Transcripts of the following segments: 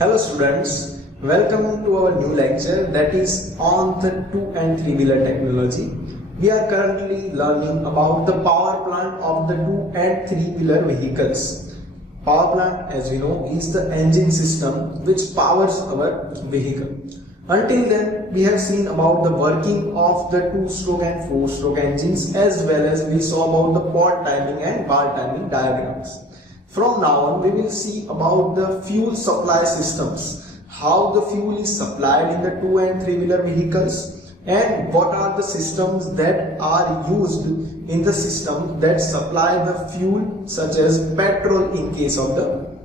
Hello students, welcome to our new lecture that is on the 2 and 3 wheeler technology. We are currently learning about the power plant of the 2 and 3 wheeler vehicles. Power plant, as we know, is the engine system which powers our vehicle. Until then, we have seen about the working of the 2-stroke and 4-stroke engines, as well as we saw about the pod timing and bar timing diagrams. From now on, we will see about the fuel supply systems, how the fuel is supplied in the 2 and 3 wheeler vehicles, and what are the systems that are used in the system that supply the fuel, such as petrol in case of the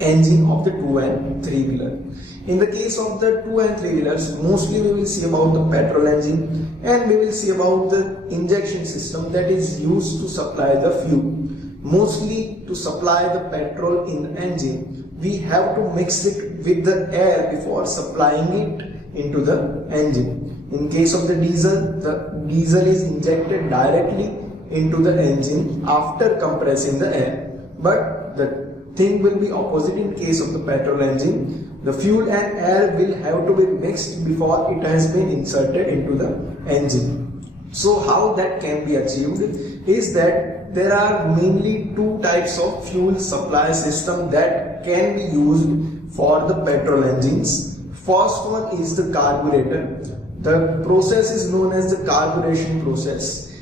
engine of the 2 and 3 wheeler. In the case of the 2 and 3 wheelers, mostly we will see about the petrol engine, and we will see about the injection system that is used to supply the fuel. Mostly to supply the petrol in the engine, we have to mix it with the air before supplying it into the engine. In case of the diesel is injected directly into the engine after compressing the air. But the thing will be opposite in case of the petrol engine. The fuel and air will have to be mixed before it has been inserted into the engine. So how that can be achieved is that there are mainly two types of fuel supply system that can be used for the petrol engines. First one is the carburetor. The process is known as the carburation process.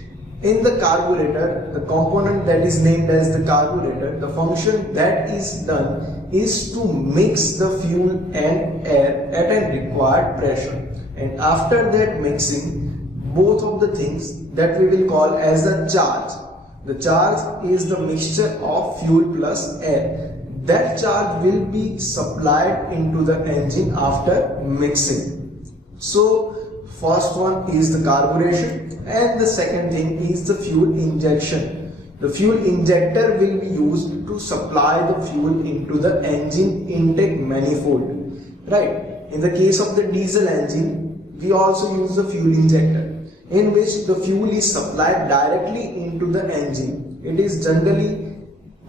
In the carburetor, the component that is named as the carburetor, the function that is done is to mix the fuel and air at a required pressure. And after that mixing, both of the things that we will call as the charge. The charge is the mixture of fuel plus air. That charge will be supplied into the engine after mixing. So first one is the carburation, and the second thing is the fuel injection. The fuel injector will be used to supply the fuel into the engine intake manifold. Right? In the case of the diesel engine, we also use the fuel injector, in which the fuel is supplied directly into the engine. It is generally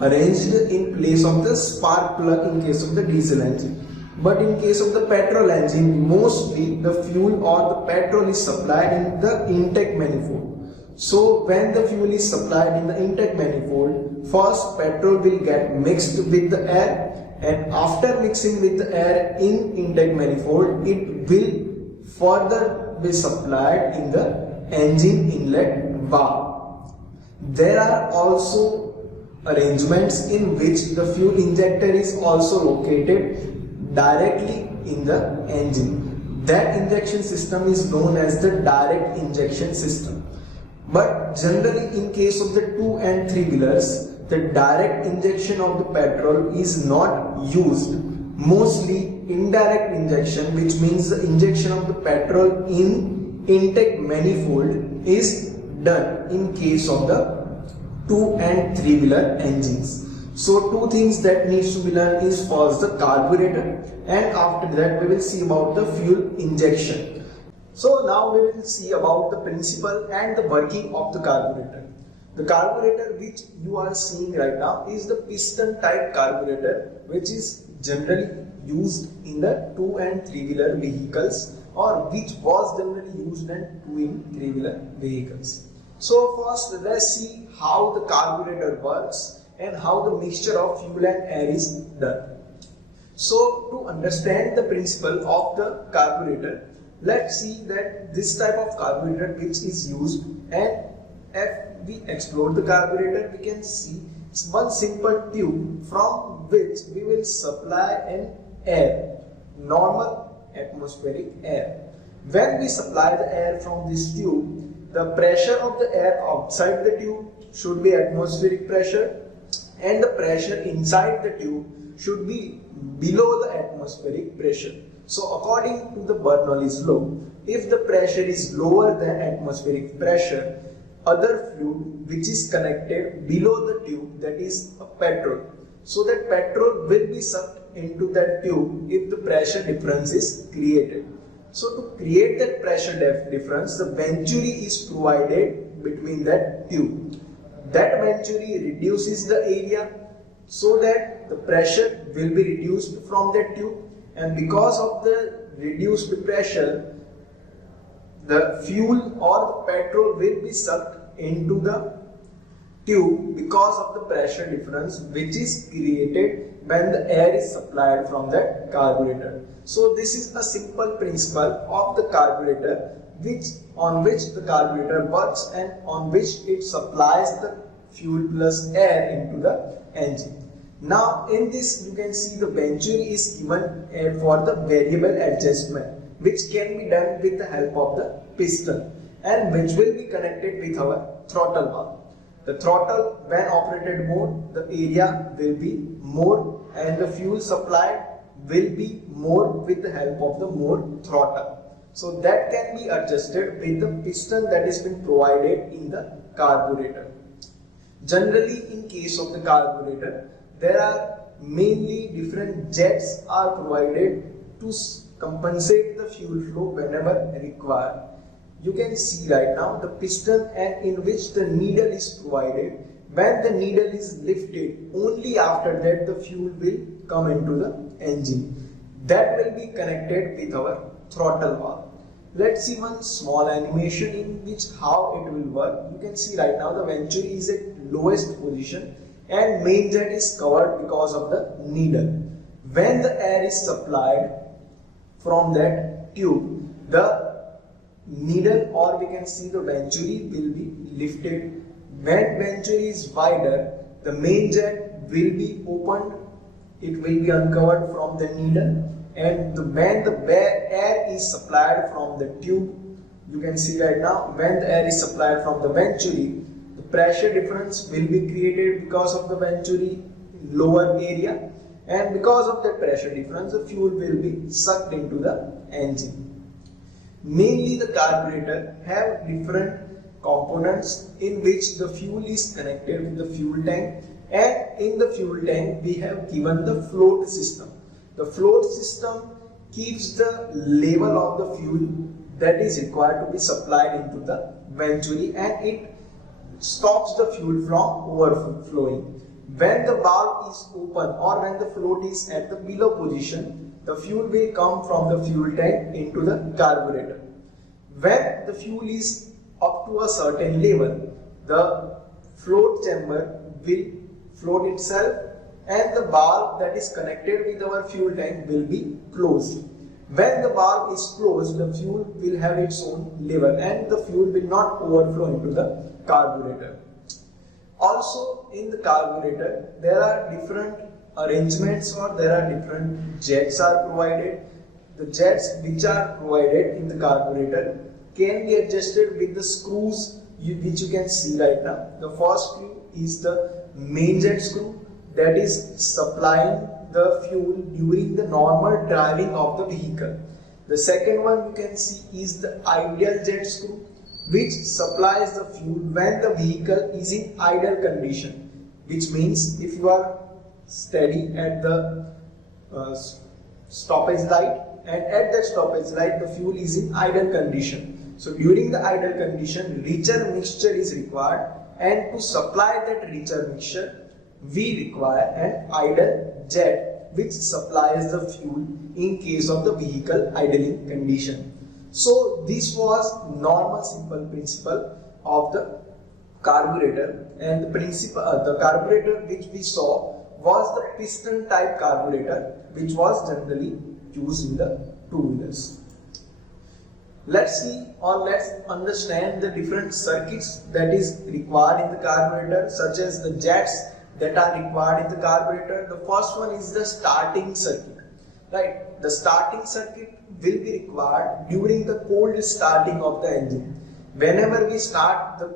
arranged in place of the spark plug in case of the diesel engine. But in case of the petrol engine, mostly the fuel or the petrol is supplied in the intake manifold. So when the fuel is supplied in the intake manifold, first petrol will get mixed with the air, and after mixing with the air in intake manifold, it will further be supplied in the engine inlet valve. There are also arrangements in which the fuel injector is also located directly in the engine. That injection system is known as the direct injection system. But generally in case of the 2 and 3 wheelers, the direct injection of the petrol is not used. Mostly indirect injection, which means the injection of the petrol in intake manifold, is done in case of the 2 and 3 wheeler engines. So two things that needs to be learned is first the carburetor, and after that we will see about the fuel injection. So now we will see about the principle and the working of the carburetor. The carburetor which you are seeing right now is the piston type carburetor, which is generally used in the 2 and 3 wheeler vehicles, or which was generally used in 2 and 3 wheeler vehicles. So first let's see how the carburetor works and how the mixture of fuel and air is done. So to understand the principle of the carburetor, let's see that this type of carburetor which is used, and if we explore the carburetor, we can see one simple tube from which we will supply an air, normal atmospheric air. When we supply the air from this tube, the pressure of the air outside the tube should be atmospheric pressure, and the pressure inside the tube should be below the atmospheric pressure. So according to the Bernoulli's law, if the pressure is lower than atmospheric pressure, other fluid which is connected below the tube, that is a petrol, so that petrol will be sucked into that tube if the pressure difference is created. So to create that pressure difference, the venturi is provided between that tube. That venturi reduces the area so that the pressure will be reduced from that tube, and because of the reduced pressure, the fuel or the petrol will be sucked into the tube because of the pressure difference which is created when the air is supplied from the carburetor. So this is a simple principle of the carburetor on which the carburetor works and on which it supplies the fuel plus air into the engine. Now in this you can see the venturi is given for the variable adjustment, which can be done with the help of the piston and which will be connected with our throttle valve. The throttle, when operated more, the area will be more and the fuel supplied will be more with the help of the more throttle. So that can be adjusted with the piston that is been provided in the carburetor. Generally, in case of the carburetor, there are mainly different jets are provided to compensate the fuel flow whenever required. You can see right now the piston and in which the needle is provided. When the needle is lifted, only after that the fuel will come into the engine. That will be connected with our throttle valve. Let's see one small animation in which how it will work. You can see right now the venturi is at lowest position and main jet is covered because of the needle. When the air is supplied from that tube, the needle or we can see the venturi will be lifted. When venturi is wider, the main jet will be opened, it will be uncovered from the needle, and when the air is supplied from the tube, you can see right now when the air is supplied from the venturi, the pressure difference will be created because of the venturi lower area, and because of that pressure difference the fuel will be sucked into the engine. Mainly the carburetor have different components in which the fuel is connected with the fuel tank, and in the fuel tank we have given the float system. The float system keeps the level of the fuel that is required to be supplied into the venturi and it stops the fuel from overflowing. When the valve is open or when the float is at the below position, the fuel will come from the fuel tank into the carburetor. When the fuel is up to a certain level, the float chamber will float itself and the valve that is connected with our fuel tank will be closed. When the valve is closed, the fuel will have its own level and the fuel will not overflow into the carburetor. Also in the carburetor, there are different arrangements or there are different jets are provided. The jets which are provided in the carburetor can be adjusted with the screws which you can see right now. The first screw is the main jet screw that is supplying the fuel during the normal driving of the vehicle. The second one you can see is the ideal jet screw which supplies the fuel when the vehicle is in idle condition, which means if you are steady at the stoppage light and at that stoppage light the fuel is in idle condition. So during the idle condition, richer mixture is required, and to supply that richer mixture we require an idle jet which supplies the fuel in case of the vehicle idling condition. So this was normal simple principle of the carburetor, and the carburetor which we saw was the piston type carburetor which was generally used in the two-wheelers. Let's see or let's understand the different circuits that is required in the carburetor, such as the jets that are required in the carburetor. The first one is the starting circuit. Right, the starting circuit will be required during the cold starting of the engine. Whenever we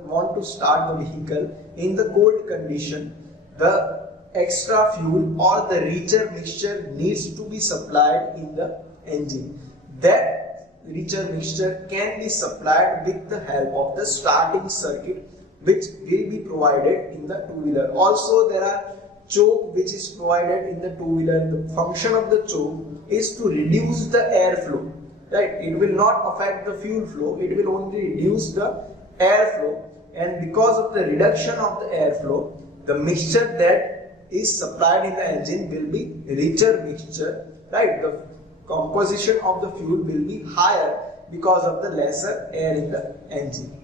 want to start the vehicle in the cold condition, the extra fuel or the richer mixture needs to be supplied in the engine. That richer mixture can be supplied with the help of the starting circuit which will be provided in the two-wheeler. Also there are choke which is provided in the two-wheeler. The function of the choke is to reduce the airflow. Right? It will not affect the fuel flow, it will only reduce the airflow, and because of the reduction of the airflow, the mixture that is supplied in the engine will be richer mixture. Right? The composition of the fuel will be higher because of the lesser air in the engine.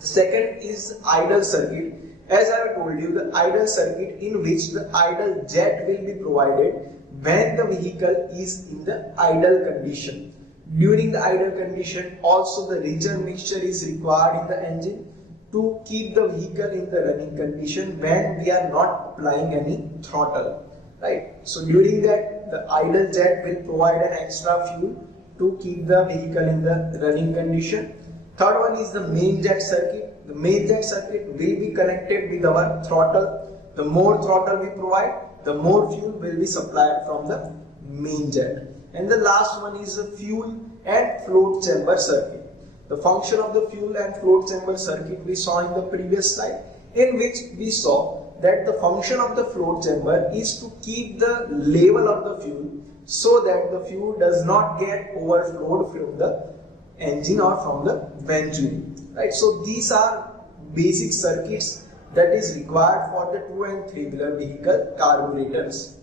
The second is idle circuit. As I have told you, the idle circuit in which the idle jet will be provided when the vehicle is in the idle condition. During the idle condition, also the richer mixture is required in the engine to keep the vehicle in the running condition when we are not applying any throttle. Right? So during that, the idle jet will provide an extra fuel to keep the vehicle in the running condition. Third one is the main jet circuit. The main jet circuit will be connected with our throttle. The more throttle we provide, the more fuel will be supplied from the main jet. And the last one is the fuel and float chamber circuit. The function of the fuel and float chamber circuit we saw in the previous slide, in which we saw that the function of the float chamber is to keep the level of the fuel so that the fuel does not get overflowed from the engine or from the venturi. Right? So these are basic circuits that is required for the 2 and 3 wheeler vehicle carburetors.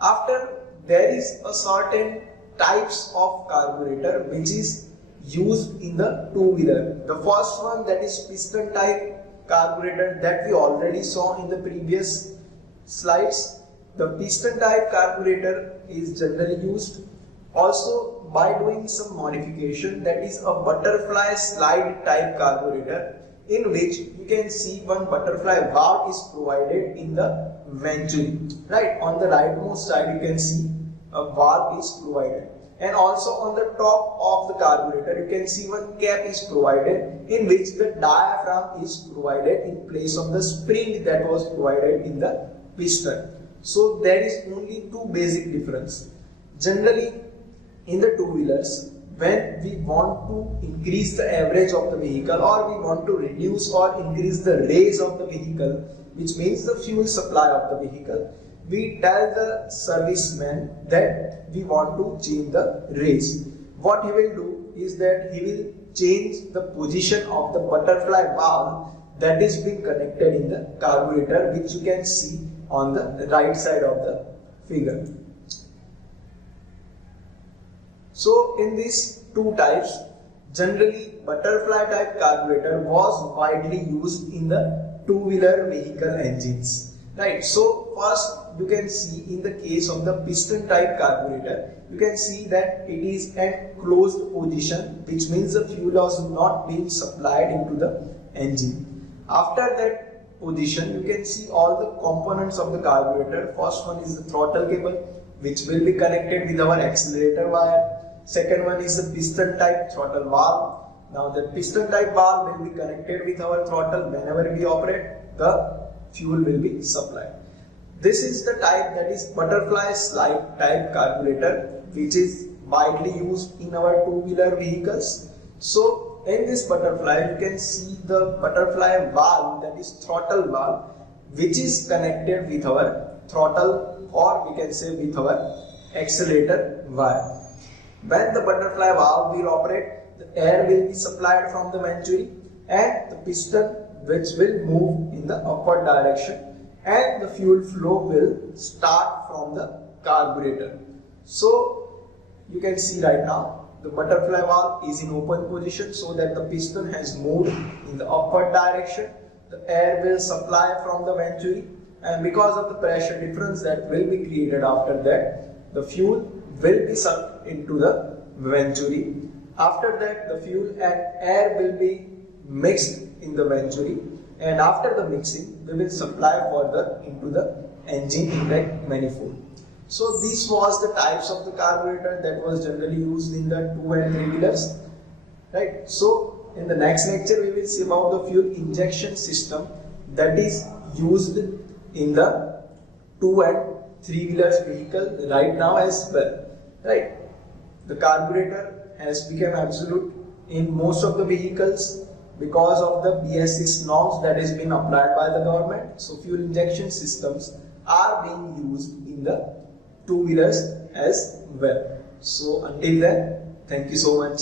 After, there is a certain types of carburetor which is used in the 2-wheeler. The first one, that is piston type carburetor, that we already saw in the previous slides. The piston type carburetor is generally used also by doing some modification, that is a butterfly slide type carburetor, in which you can see one butterfly valve is provided in the venturi. Right, on the rightmost side you can see a valve is provided, and also on the top of the carburetor you can see one cap is provided, in which the diaphragm is provided in place of the spring that was provided in the piston. So there is only two basic difference. Generally in the 2-wheelers, when we want to increase the average of the vehicle, or we want to reduce or increase the range of the vehicle, which means the fuel supply of the vehicle, we tell the serviceman that we want to change the range. What he will do is that he will change the position of the butterfly valve that is being connected in the carburetor, which you can see on the right side of the figure. So in these two types, generally butterfly type carburetor was widely used in the 2-wheeler vehicle engines. Right. So first you can see in the case of the piston type carburetor, you can see that it is at closed position, which means the fuel was not being supplied into the engine. After that position, you can see all the components of the carburetor. First one is the throttle cable, which will be connected with our accelerator wire. Second one is the piston type throttle valve. Now the piston type valve will be connected with our throttle. Whenever we operate, the fuel will be supplied. This is the type, that is butterfly slide type carburetor, which is widely used in our 2-wheeler vehicles. So in this butterfly, you can see the butterfly valve, that is throttle valve, which is connected with our throttle, or we can say with our accelerator wire. When the butterfly valve will operate, the air will be supplied from the venturi and the piston, which will move in the upward direction, and the fuel flow will start from the carburetor. So you can see right now the butterfly valve is in open position, so that the piston has moved in the upward direction. The air will supply from the venturi, and because of the pressure difference that will be created after that, the fuel will be sucked into the venturi. After that, the fuel and air will be mixed in the venturi, and after the mixing, we will supply further into the engine intake manifold. So this was the types of the carburetor that was generally used in the 2 and 3 wheelers. Right. So in the next lecture, we will see about the fuel injection system that is used in the 2 and 3 wheelers vehicle right now as well. Right. The carburetor has become absolute in most of the vehicles because of the BS6 norms that has been applied by the government. So fuel injection systems are being used in the 2 wheelers as well. So until then, thank you so much.